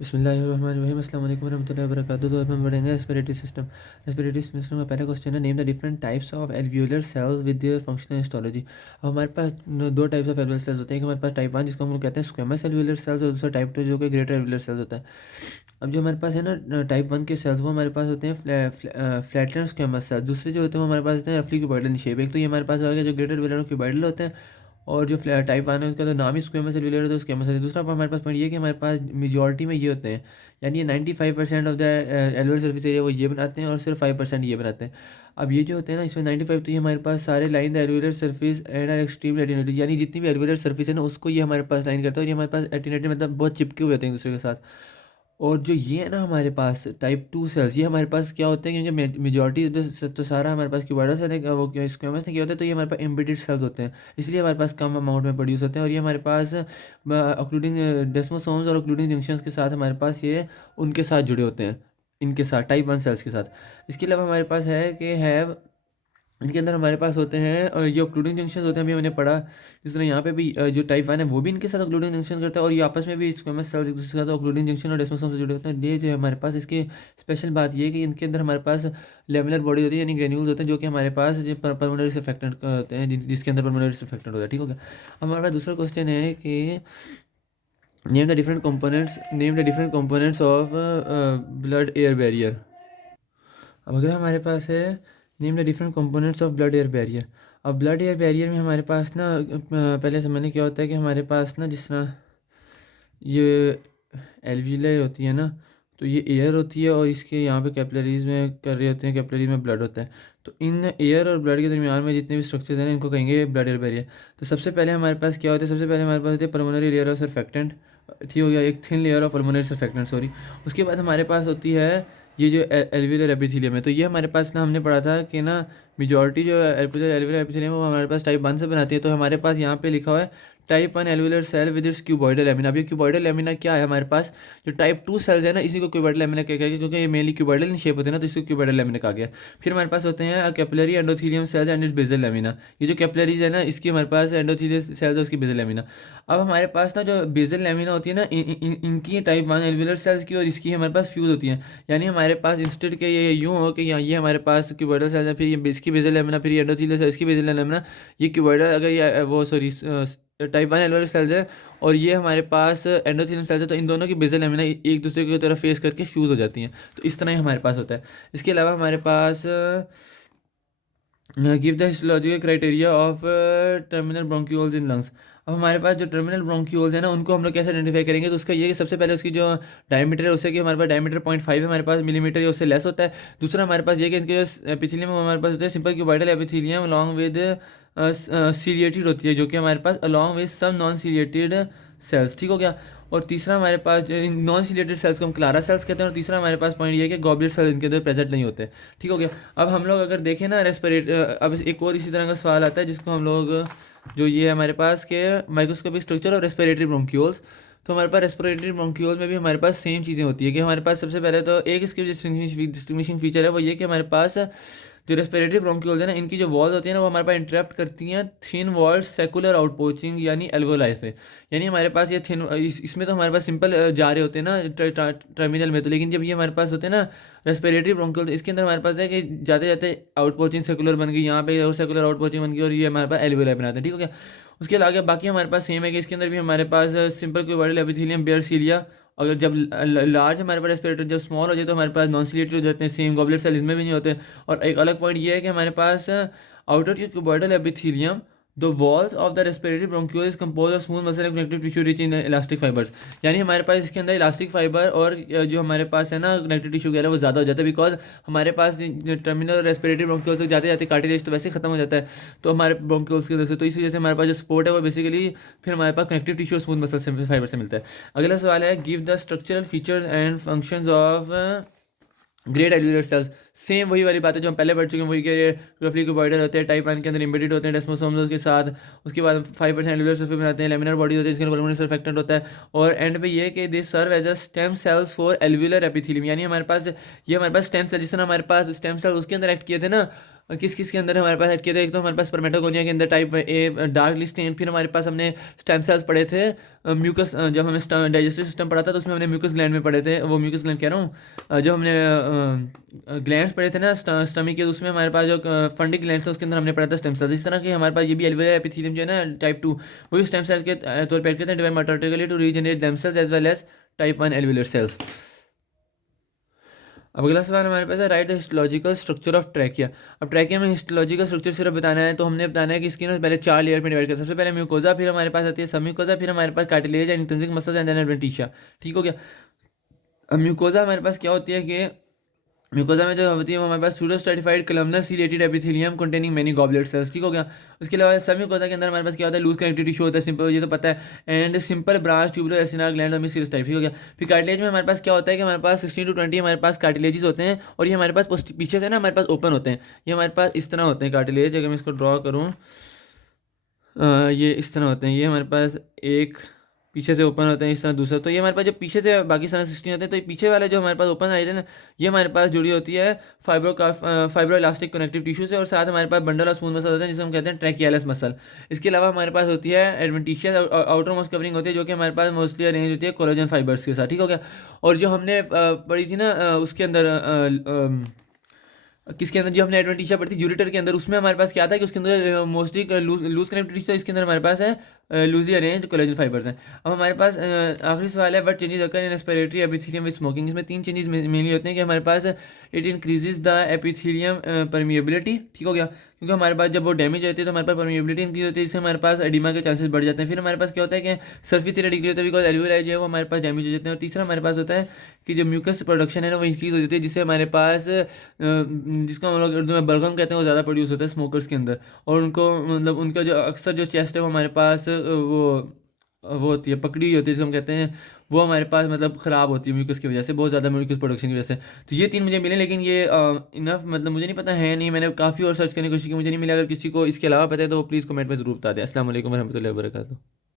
बिस्मिल्लाहिर्रहमानिर्रहीम अस्सलाम वालेकुम रहमतुल्लाहि व बरकातुहू। तो अब हम बढ़ेंगे रेस्पिरेटरी सिस्टम। रेस्पिरेटरी सिस्टम का पहला क्वेश्चन है, name the different types of alveolar cells with their functional histology. अब हमारे पास दो टाइप्स ऑफ एल्वियोलर सेल्स होते हैं। एक हमारे पास टाइप 1 जिसको हम लोग कहते हैं स्क्वेमस एल्वियोलर सेल्स, और दूसरा टाइप 2 जो कि ग्रेटर एल्वियोलर सेल्स होता है। अब जो हमारे पास है ना टाइप 1 के सेल्स, वो हमारे पास होते हैं फ्लैटेंड स्क्वेमस सेल्स। दूसरे जो होते हैं वो हमारे पास होते हैं रफली क्यूबॉइडल शेप। एक तो ये हमारे पास आ गया जो ग्रेटर एल्वियोलर क्यूबॉइडल होते हैं, और जो टाइप 1 है उसका तो नाम ही स्क्वेमस एल्वियोलर है, तो स्क्वेमस है। दूसरा हमारे पास पॉइंट ये है कि हमारे पास मेजॉरिटी में ये होते हैं, यानी ये 95% of the alveolar surface area वो ये बनाते हैं और सिर्फ 5% ये बनाते हैं। अब ये जो होते हैं ना इसमें 95, तो ये हमारे पास सारे line the alveolar surface and are extreme attenuated, यानी जितनी भी एलुलर सर्फेस है ना उसको ये हमारे पास लाइन करता है, और ये हमारे पास एटिनेटेड मतलब बहुत चिपके हुए होते हैं एक दूसरे के साथ। और जो ये है ना हमारे पास टाइप 2 सेल्स, ये हमारे पास क्या होते हैं, क्योंकि मेजॉरिटी तो सारा हमारे पास क्यूबाइडस है, वो स्क्वेमस ने क्या होता है, तो ये हमारे पास एम्बेडेड सेल्स होते हैं, इसलिए हमारे पास कम अमाउंट में प्रोड्यूस होते हैं। और ये हमारे पास ऑक्लूडिंग डेस्मोसोम्स और ऑक्लूडिंग जंक्शंस के साथ हमारे पास ये उनके साथ जुड़े होते हैं, इनके साथ टाइप 1 सेल्स के साथ। इसके अलावा हमारे पास है कि हैव, इनके अंदर हमारे पास होते हैं ये ऑक्लूडिंग जंक्शन होते हैं, अभी मैंने पढ़ा। जिस तरह यहाँ पे भी जो टाइप 1 है वो भी इनके साथ ऑक्लूडिंग जंक्शन करता है, और ये आपस में भी स्क्वेमस सेल्स एक दूसरे के साथ ऑक्लूडिंग जंक्शन और डेस्मोसोम से जुड़े होते हैं। ये जो है हमारे पास इसकी स्पेशल बात ये है कि इनके अंदर हमारे पास लेमिनर बॉडी होती है, यानी ग्रेन्यूल्स होते हैं, जो कि हमारे पास जो परमोनरी सर्फेक्टेंट होते हैं, जिसके अंदर परमोनरी सर्फेक्टेंट होता है। ठीक हो गया। अब हमारे पास दूसरा क्वेश्चन है कि name the different components of blood air barrier. अब अगर हमारे पास है name the different components of blood air barrier. अब ब्लड एयर बैरियर में हमारे पास ना पहले समझने क्या होता है कि हमारे पास ना जिस तरह ये एल्विलाई होती है ना, तो ये एयर होती है और इसके यहाँ पे कैपिलरीज में कर रहे होते हैं, कैपिलरीज में ब्लड होता है। तो इन एयर और ब्लड के दरमियान में जितने भी स्ट्रक्चर्स हैं ना, इनको कहेंगे ब्लड एयर बैरियर। तो सबसे पहले हमारे पास क्या होता है, सबसे पहले हमारे पास होती है पल्मोनरी लेयर ऑफ सर्फेक्टेंट। ठीक हो गया, एक thin layer of pulmonary surfactant, sorry. उसके बाद हमारे पास होती है ये जो एल्वियुलर एपिथेलियम है। तो ये हमारे पास ना हमने पढ़ा था कि ना मेजॉरिटी जो एल्वियुलर एपिथेलियम है वो हमारे पास टाइप 1 से बनाती है। तो हमारे पास यहाँ पे लिखा हुआ है type 1 alveolar cell with its cuboidal lamina. अब ये क्यूबॉइडल लेमिना क्या है हमारे पास, जो टाइप 2 सेल्स है ना इसी को क्यूबॉइडल लेमिना कहा गया, क्योंकि ये मेनली क्यूबॉइडल इन शेप होते हैं ना, तो इसको क्यूबॉइडल लेमिना कहा गया। फिर हमारे पास होते हैं capillary endothelium cells and its basal lamina. ये जो कैपिलरीज है ना इसकी हमारे पास एंडोथेलियम सेल्स है, उसकी बेसल लेमिना। अब हमारे पास ना जो बेसल लेमिना होती है ना इनकी टाइप 1 एल्वियुलर सेल्स की और इसकी हमारे पास फ्यूज होती हैं। यानी हमारे पास इंस्टेड के ये यूँ हो कि यहाँ ये हमारे पास क्यूबॉइडल सेल्स है, फिर ये इसकी बेसल लेमिना, फिर ये एंडोथेलियम सेल्स की बेसल लेमिना, ये क्यूबॉइडल अगर ये वो सॉरी टाइप 1 एल्वियोलर सेल्स है, और ये हमारे पास एंडोथेलियम सेल्स है, तो इन दोनों की बेसल लेमिना एक दूसरे की तरफ फेस करके फ्यूज़ हो जाती हैं। तो इस तरह ही हमारे पास होता है। इसके अलावा हमारे पास give the histological criteria of terminal bronchioles in lungs. अब हमारे पास जो टर्मिनल ब्रोंक्यूल्स है ना उनको हम लोग कैसे आइडेंटिफाई करेंगे, तो उसका ये कि सबसे पहले उसकी जो डायमीटर है उससे कि हमारे पास डायमीटर 0.5 है हमारे पास मिलीमीटर, या उससे लेस होता है। दूसरा हमारे पास ये कि इनके जो एपिथेलियम हमारे पास होता है simple cuboidal epithelium along with ciliated होती है, जो कि हमारे पास along with some non ciliated cells. ठीक हो गया। और तीसरा हमारे पास नॉन सीलिएटेड सेल्स को हम क्लारा सेल्स कहते हैं, और तीसरा हमारे पास पॉइंट ये है कि गॉबलेट सेल्स इनके अंदर प्रेजेंट नहीं होते। ठीक हो गया। अब हम लोग अगर देखें ना रेस्पिरेट, अब एक और इसी तरह का सवाल आता है जिसको हम लोग जो ये है हमारे पास के microscopic structure of respiratory bronchioles. तो हमारे पास रेस्पिरेटरी ब्रोंक्यूल में भी हमारे पास सेम चीज़ें होती है कि हमारे पास सबसे पहले तो एक इसकी डिस्टिंग्विशिंग फीचर है वो ये कि हमारे पास जो रेस्पिरेटरी ब्रोंक्यूल्स है ना इनकी जो वॉल्स होती है ना वो हमारे पास इंटरप्ट करती हैं थिन वॉल्ड सेकुलर आउटपोचिंग यानी एल्वोलाई से। यानी हमारे पास ये थिन इसमें तो हमारे पास सिंपल जा रहे होते हैं ना टर्मिनल में, तो लेकिन जब ये हमारे पास होते हैं ना रेस्पिरेटरी ब्रोंक्यूल, तो इसके अंदर हमारे पास है कि जाते जाते आउटपोचिंग सेकुलर बन गई, यहाँ पे और सेकुलर आउटपोचिंग बन गई, और ये हमारे पास एल्वोलाई बनाते हैं। ठीक हो गया। उसके अलावा बाकी हमारे पास सेम है कि इसके अंदर भी हमारे पास सिंपल क्यूबॉइडल एपिथेलियम बेयर सीलिया। अगर जब लार्ज हमारे पास रेस्पिरेटर जब स्मॉल हो जाए तो हमारे पास नॉन सीलिएटेड हो जाते हैं, सेम गॉबलेट सेल इसमें भी नहीं होते। और एक अलग पॉइंट ये है कि हमारे पास outer cuboidal epithelium the walls of the respiratory bronchiole is composed of smooth muscle and connective tissue rich in elastic fibres. यानी हमारे पास इसके अंदर इलास्टिक फाइबर और जो हमारे पास है ना कनेक्टिव टिश्यू वगैरह वो ज़्यादा हो जाता है, बिकॉज हमारे पास टर्मिनल रेस्पिरेटरी ब्रोंक्यूल्स जाते जाते कार्टिलेज तो वैसे खत्म हो जाता है तो हमारे ब्रोंक्यूल्स की वजह से, तो इसी वजह से हमारे पास जो सपोर्ट है वो बेसिकली फिर हमारे पास कनेक्टिव टिश्यू स्मूथ मसल से फाइबर से मिलता है। अगला सवाल है give the structural features and functions of great alveolar cells. Same वही वाली बात है जो हम पहले बढ़ चुके हैं, वही के रफली क्यूबॉइडल होते हैं, टाइप 1 के अंदर एम्बेडेड होते हैं डेस्मोसोम्स के साथ। उसके बाद 5% एल्वियोलर सर्फेस बनाते हैं, लेमिनर बॉडी होती है, इसके अंदर पल्मोनरी सर्फेक्टेंट होता है, और एंड पे ये कि they serve as a stem cells for alveolar epithelium. यानी हमारे पास ये हमारे पास स्टेम सेल, जिस तरह हमारे पास स्टेम सेल उसके अंदर एक्ट किए थे ना किस किस के अंदर हमारे पास ऐड किए थे, एक तो हमारे पास स्पर्मेटोगोनिया के अंदर टाइप ए डार्कली स्टेन, फिर हमारे पास हमने स्टेम सेल्स पढ़े थे, म्यूकस, जब हमें डाइजेस्टिव सिस्टम पढ़ा था तो उसमें हमने म्यूकस ग्लैंड में पढ़े थे, वो म्यूकस ग्लैंड कह रहा हूँ, जब हमने ग्लैंड्स पढ़े थे ना स्टमक के, उसमें हमारे पास जो फंडिक ग्लैंड था उसके अंदर हमने पढ़ा था स्टेम सेल्स। इस तरह के हमारे पास ये भी एल्वियोलार एपिथेलियम जो है ना टाइप 2, वो भी स्टेम सेल के तौर पर करते हैं, divide mitotically to regenerate themselves as well as type 1 alveolar cells. अब अगला सवाल हमारे पास है, write the histological structure of trachea. अब ट्रैकिया में हिस्टोलॉजिकल स्ट्रक्चर सिर्फ बताना है, तो हमने बताना है कि इसकी ना पहले 4 लेयर में डिवाइड करते हैं। सबसे पहले म्यूकोजा, फिर हमारे पास आती है सबम्यूकोजा, फिर हमारे पास cartilage and intrinsic muscles and then adventitia. ठीक हो गया। अब म्यूकोजा हमारे पास क्या होती है कि म्यूकोजा में जो होती है वो हमारे पास pseudo stratified columnar ciliated epithelium containing many goblet cells. ठीक हो गया। उसके अलावा सब म्यूकोजा के अंदर हमारे पास क्या होता है, लूज कनेक्टिव टिश्यू होता है, सिंपल, ये तो पता है, and simple branch tubular acinar gland और मिसिलस टाइप। ठीक हो गया। फिर कार्टिलेज में हमारे पास क्या होता है कि हमारे पास 16 to 20 हमारे पास कार्टिलेजेस होते हैं, और ये हमारे पास पीछे से ना हमारे पास ओपन होते हैं, ये हमारे पास इस तरह होते हैं कार्टिलेज। अगर मैं इसको ड्रॉ करूँ, ये इस तरह होते हैं, ये हमारे पास एक पीछे से ओपन होते हैं इस तरह, दूसरा तो ये हमारे पास जो पीछे से बाकी सारे 16 होते हैं, तो ये पीछे वाले जो हमारे पास ओपन आए थे ना, ये हमारे पास जुड़ी होती है फाइब्रो इलास्टिक कनेक्टिव टिश्यू से, और साथ हमारे पास बंडल और स्मूथ मसल होते हैं जिसे हम कहते हैं ट्रैकियालस मसल। इसके अलावा हमारे पास होती है एडवेंटिशियस आउटर मोस्ट कवरिंग होती है, जो कि हमारे पास मोस्टली अरेंज होती है कोलेजन फाइबर्स के साथ। ठीक हो गया। और जो हमने पढ़ी थी ना उसके अंदर किसके अंदर, जो हमने एडवेंटिशिया पढ़ी थी यूरेटर के अंदर, उसमें हमारे पास क्या था कि उसके अंदर मोस्टली लूज कनेक्टिव टिश्यू था, इसके अंदर हमारे पास है लूजली अरेंज कोलेजन फाइबर्स हैं। अब हमारे पास आखिरी सवाल है, what changes occur in respiratory epithelium with smoking. इसमें 3 चेंजेस मेनली होते हैं कि हमारे पास it increases the epithelium permeability. ठीक हो गया। क्योंकि हमारे पास जब वो डैमेज होती है तो हमारे पास परमिएबिलिटी इंक्रीज होती है, जिससे हमारे पास एडिमा के चांसेस बढ़ जाते हैं। फिर हमारे पास क्या होता है कि सर्फिस एरिया डिक्रीज होता है, बिकॉज एल्वियोलाई जो है वो हमारे पास डैमेज हो जाते हैं। और तीसरा हमारे पास होता है कि जो म्यूकस प्रोडक्शन है ना वो इंक्रीज हो जाती है, जिससे हमारे पास जिसको हम लोग उर्दू में बलगम कहते हैं, वो ज़्यादा प्रोड्यूस होता है स्मोकर्स के अंदर। और उनको मतलब उनका जो अक्सर जो चेस्ट है वो हमारे पास वो होती है, पकड़ी हुई होती है जिसको हम कहते हैं, वो हमारे पास मतलब ख़राब होती है म्यूकस की वजह से, बहुत ज़्यादा म्यूकस प्रोडक्शन की वजह से। तो ये 3 मुझे मिले, लेकिन ये इनफ मतलब मुझे नहीं पता है नहीं, मैंने काफ़ी और सर्च करने की कोशिश की, मुझे नहीं मिला। अगर किसी को इसके अलावा पता है तो प्लीज़ कमेंट में ज़रूर बता दें। अस्सलाम वालेकुम रहमतुल्लाहि व बरकातहू।